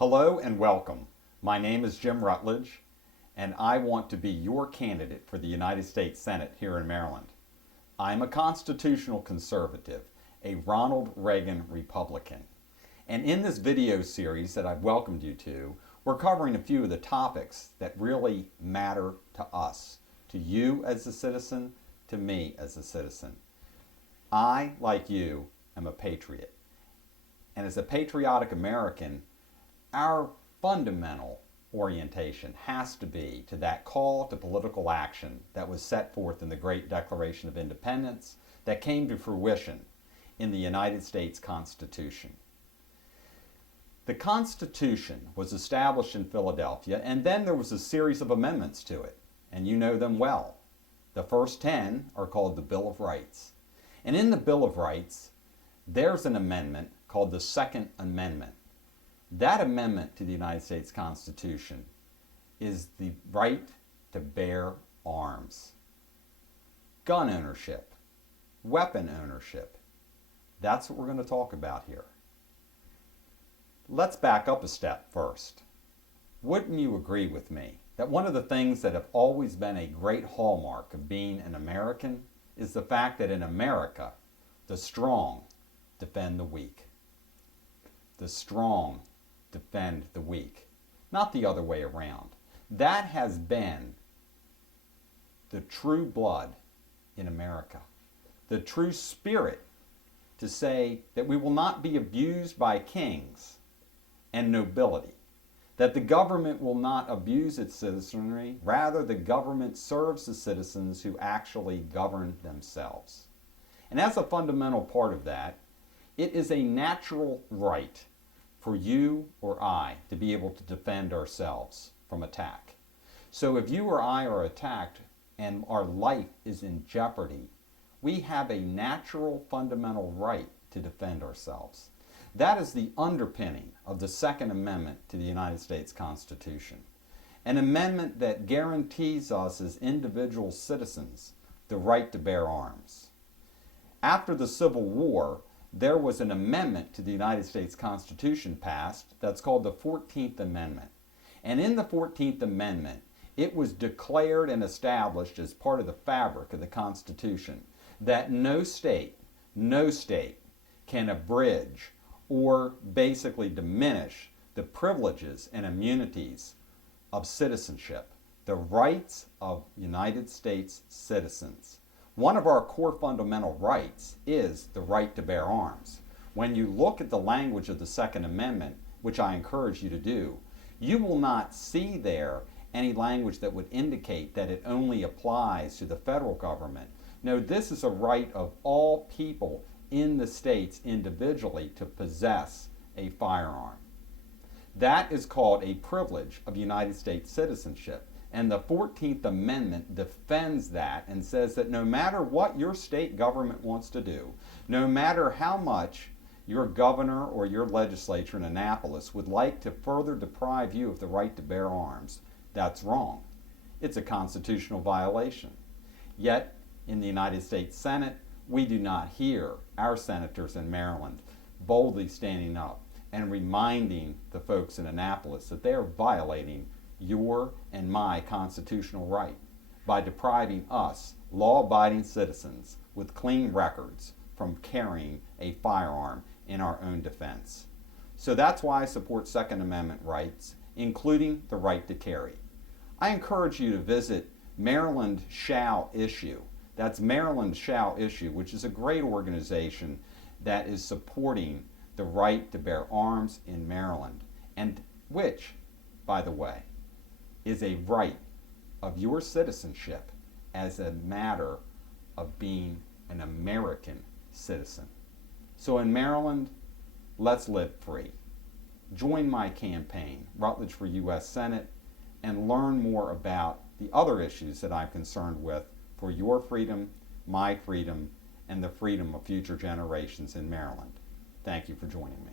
Hello and welcome. My name is Jim Rutledge, and I want to be your candidate for the United States Senate here in Maryland. I'm a constitutional conservative, a Ronald Reagan Republican. And in this video series that I've welcomed you to, we're covering a few of the topics that really matter to us, to you as a citizen, to me as a citizen. I, like you, am a patriot. And as a patriotic American, our fundamental orientation has to be to that call to political action that was set forth in the Great Declaration of Independence that came to fruition in the United States Constitution. The Constitution was established in Philadelphia, and then there was a series of amendments to it, and you know them well. The first 10 are called the Bill of Rights. And in the Bill of Rights, there's an amendment called the Second Amendment. That amendment to the United States Constitution is the right to bear arms. Gun ownership, weapon ownership. That's what we're going to talk about here. Let's back up a step first. Wouldn't you agree with me that one of the things that have always been a great hallmark of being an American is the fact that in America, the strong defend the weak. The strong defend the weak, not the other way around. That has been the true blood in America, the true spirit to say that we will not be abused by kings and nobility, that the government will not abuse its citizenry, rather the government serves the citizens who actually govern themselves. And as a fundamental part of that, it is a natural right for you or I to be able to defend ourselves from attack. So if you or I are attacked and our life is in jeopardy, we have a natural fundamental right to defend ourselves. That is the underpinning of the Second Amendment to the United States Constitution, an amendment that guarantees us as individual citizens the right to bear arms. After the Civil War, there was an amendment to the United States Constitution passed that's called the 14th Amendment. And in the 14th Amendment, it was declared and established as part of the fabric of the Constitution that no state can abridge or basically diminish the privileges and immunities of citizenship, the rights of United States citizens. One of our core fundamental rights is the right to bear arms. When you look at the language of the Second Amendment, which I encourage you to do, you will not see there any language that would indicate that it only applies to the federal government. No, this is a right of all people in the states individually to possess a firearm. That is called a privilege of United States citizenship. And the 14th Amendment defends that and says that no matter what your state government wants to do, no matter how much your governor or your legislature in Annapolis would like to further deprive you of the right to bear arms, that's wrong. It's a constitutional violation. Yet, in the United States Senate, we do not hear our senators in Maryland boldly standing up and reminding the folks in Annapolis that they are violating your and my constitutional right by depriving us, law-abiding citizens with clean records, from carrying a firearm in our own defense. So that's why I support Second Amendment rights, including the right to carry. I encourage you to visit Maryland Shall Issue. That's Maryland Shall Issue, which is a great organization that is supporting the right to bear arms in Maryland, and which, by the way, is a right of your citizenship as a matter of being an American citizen. So in Maryland, let's live free. Join my campaign, Rutledge for U.S. Senate, and learn more about the other issues that I'm concerned with for your freedom, my freedom, and the freedom of future generations in Maryland. Thank you for joining me.